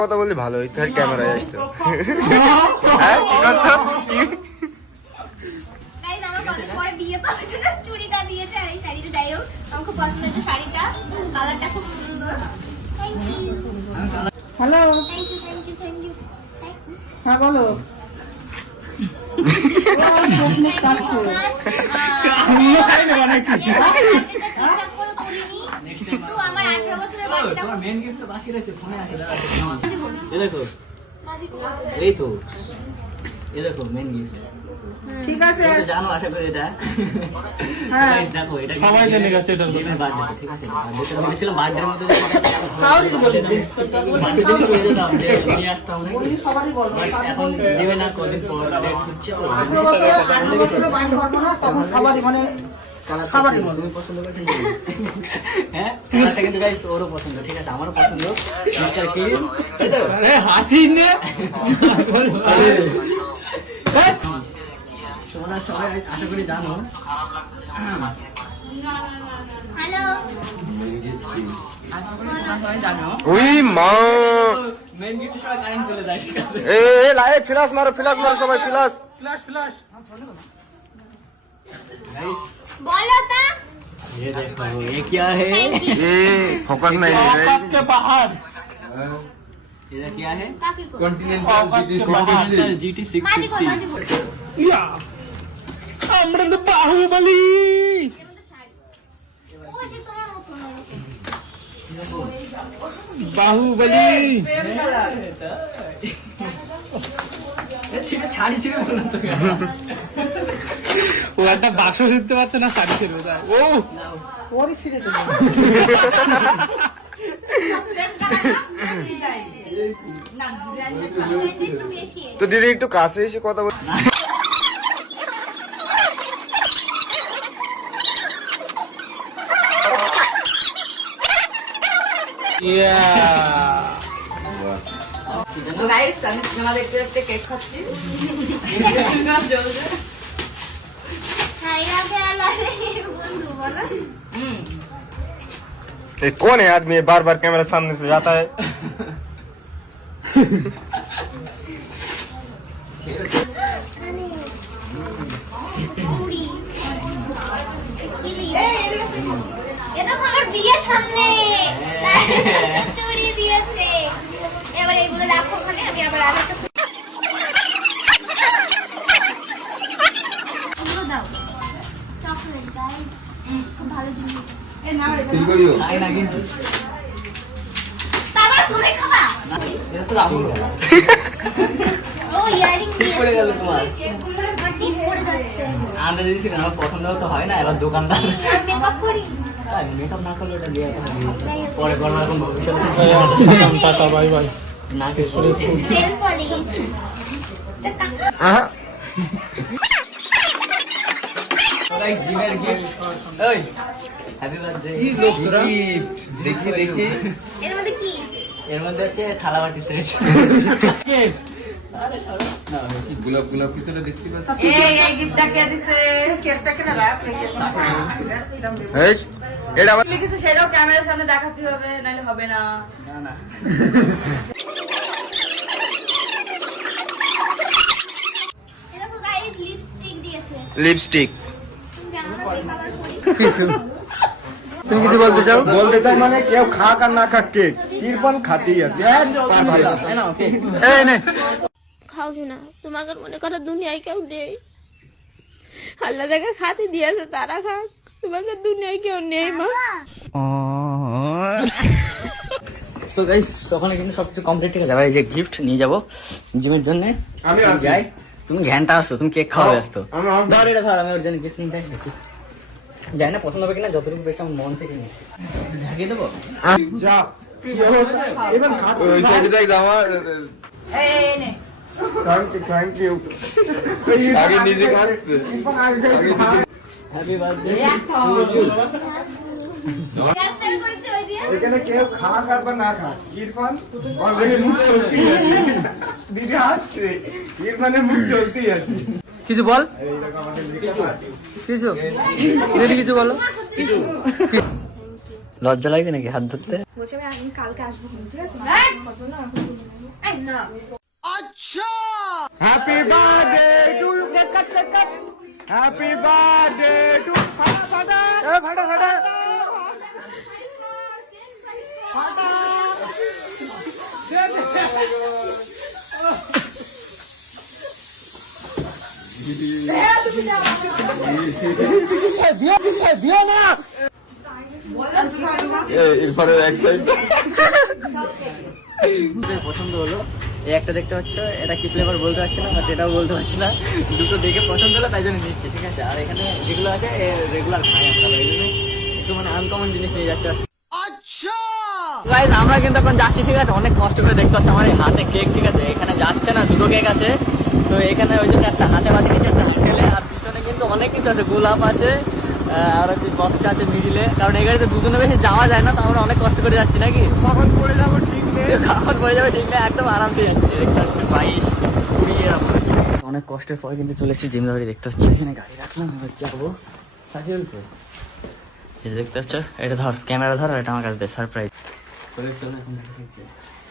কথা বললে ভালো হইতো আর ক্যামেরায় আসতো। হ্যাঁ কি কথা? গাইস আমার কত পরে বিয়ে তো হয়েছে না, চুড়িটা দিয়েছে আর এই শাড়িটা যাই হোক আমার খুব পছন্দ হয়েছে শাড়িটা, কালারটা খুব সুন্দর। Thank you. Hello, thank you thank you thank you. হ্যাঁ বলো। আমার 18 বছরের বাচ্চাটা তোমার মেন গিফট তো বাকি রয়েছে, ফোনে আছে দাদা। এই দেখো, এই তো, এই দেখো মেন গিফট। ঠিক আছে, তো জানো আশা করি এটা। হ্যাঁ Guys, দেখো এটা সবাই জেনে গেছে এটা। জিমের বার্থডে, ঠিক আছে? বার্থডে তো বলেছিলাম বার্থডের মধ্যে কাউকে বলবে বার্থডে দিন চলে যেতাম যে নিয়ে আসতাম নাকি। উনি সবারই বলবো। But এখন দেবে না, কদিন পর ডেট হচ্ছে তো। 18 বছরে বাইন্ড করবো না, তখন সবারই মানে সবারই বলবো। তুমি পছন্দ করছেন তো? হ্যাঁ, কালারটা কিন্তু গাইস ওরও পছন্দ, ঠিক আছে? আমারও পছন্দ। মিস্টার ক্লিন, তাই তো? আরে হাসিস নে। তোমরা সবাই আশা করি জানো। হ্যালো সবাই জানো ওই মা মেন গিফট সবাই কারেন্ট চলে যায়, ঠিক আছে? এ লাই ফ্ল্যাশ মারো সবাই ফ্ল্যাশ। ফ্ল্যাশ। Guys, বলো তা। ये देखो ये क्या है? এ ফোকাস নাই রে। औकात के बाहर। ये क्या है? কাকি কো औकात के बाहर। GT মাঝি কো 650। মাঝি কো या अमृत बाहुबली। ও সে তোমার মতো না। बाहुबली। ছিঁড়ে ছাড়ি ছিঁড়ে বললাম তো। ও একটা বাক্স দিতে পারছে না, শাড়ি ছিল তাই। ও ওরই ছিঁড়ে দেবো। সেম কালার একটু বেশি। তো দিদি একটু কাছে এসে কথা বল। ইয়া গাইস, আমি সিনেমা দেখতে দেখতে কেক খাচ্ছি। হাইয়া ফেলা রে বন্ধু বলো। ये कौन है आदमी बार बार कैमरा सामने से जाता है? চুড়ি এটা আমার বিয়ের সামনে চুড়ি দিয়েছে। এবার এইগুলো রাখো ওখানে, আমি আবার আরেকটা এগুলো দাও। চকলেট গাইস, খুব ভালো জিনিস। খাই না কিন্তু। তারপরে তুমি খাবা। এটা তো আমি খাবো। ও ইয়ারিং ঠিক পড়ে গেল তোমার। আমার টিপ পড়ে যাচ্ছে। আনতে দিয়েছি কেন? আমার পছন্দ তো হয় না, এবার দোকানদার আর মেকআপ করি। মেকআপ না করলে ওটা দিয়ে পরে করবো এখন ভবিষ্যতে। Tata bye bye. না কিছু করেছি। তেল পলিশ। हाँ গাইস জিমের গিফট। ওই হ্যাপি বার্থডে। দেখি দেখি এর মধ্যে কি? এর মধ্যে হচ্ছে থালা বাটি সেট। আরে সরো না, গোলাপ পিছনে দেখছি না। এই গিফটটা কে দিছে? কেকটা কেন রাখ রেখে এই এটা আমার লিখেছে, সেটাও ক্যামেরার সামনে দেখাতে হবে, নাহলে হবে না। না না এটা তো গাইস লিপস্টিক দিয়েছে। লিপস্টিক। তুমি জানো না কি কালার করি? তুমি কিছু বলতে চাও? বলতে চাই মানে কেউ খাক আর না খাক কেক কিরপন খাতেই আছে। এই নে খাও না, তোমাকে মনে করো দুনিয়ায় কেউ নেই। আল্লাহ যাকে খাতে দিয়েছে তারা খাক, তোমাকে দুনিয়ায় কেউ নেই মা। তো গাইস ওখানে কিন্তু সবকিছু কমপ্লিট, ঠিক আছে? এবার এই যে গিফট নিয়ে যাবো জিমের জন্য। আমি আসি। যাই, তুমি ঘ্যানটা আসো, তুমি কেক খাওয়া ব্যস্ত। আমি- ধর এটা ধর, আমি ওর জন্য গিফট নিয়ে যাই নাকি জানি না পছন্দ হবে কিনা, যতটুকু বেশি আমার মন থেকে নিয়েছি। ঝাঁকিয়ে দেবো। যা এবার খাট ওই সাইডে দেখ আমার এই নে, থ্যাংক ইউ আগে নিজে খাচ্ছে হ্যাপি বার্থডে। হেয়ারস্টাইল করেছে ওই দিয়ে। এখানে কেউ খাক আর বা না খাক ইরফান অলরেডি মুখ চলতেই আছে। দিদি হাসছে, ইরফানের মুখ চলতেই আছে। কিছু বল, এইরকম আমাদের মেকআপ আর্টিস্ট। কিছু দিদি কিছু বলো। লজ্জা লাগছে নাকি হাত ধরতে? বলছি আমি কালকে আসবো, ঠিক আছে? কত না এই না happy birthday to you, cake cut, cake cut. Happy birthday to, ফাটা ফাটা, এ ফাটা ফাটা। এরপরে এক সাইড পছন্দ হলো, এই একটা দেখতে পাচ্ছ, এটা কি ফ্লেভার বলতে পারছি না, বাট এটাও বলতে পারছি না। দুটো দেখে পছন্দ হলো তাই জন্য নিচ্ছি, ঠিক আছে? আর এখানে যেগুলো আছে রেগুলার খাই আমরা, এই জন্য একটু মানে আনকমন জিনিস নিয়ে যাচ্ছে। গাইস আমরা কিন্তু এখন যাচ্ছি, ঠিক আছে? অনেক কষ্ট করে দেখতে পাচ্ছি আমার এই হাতে কেক, ঠিক আছে? এখানে যাচ্ছে না, দুটো কেক আছে তো এখানে, ওই জন্য একটা হাতে বাঁধে নিচ্ছে, একটা হাতেলে। আর পিছনে কিন্তু অনেক কিছু আছে, গোলাপ আছে আর কি বক্সটা আছে মিডিলে, কারণ এই গাড়িতে দুজনে বেশি যাওয়া যায় না, তো আমরা অনেক কষ্ট করে যাচ্ছি নাকি। কখন পড়ে যাবো ঠিক নেই, কখন পড়ে যাবে ঠিক নেই, একদম আরামসে যাচ্ছি। দেখতে পাচ্ছি 22-20 এরকম। অনেক কষ্টের পরে কিন্তু চলে এসেছি জিমদাবাড়ি, দেখতে পাচ্ছি এখানে গাড়ি রাখলাম, এবার যাবো সাইকেল তো। এই দেখতে পাচ্ছ, এটা ধর, ক্যামেরা ধর, এটা আমার কাছে দে, সারপ্রাইজ। চলে এখন দেখছি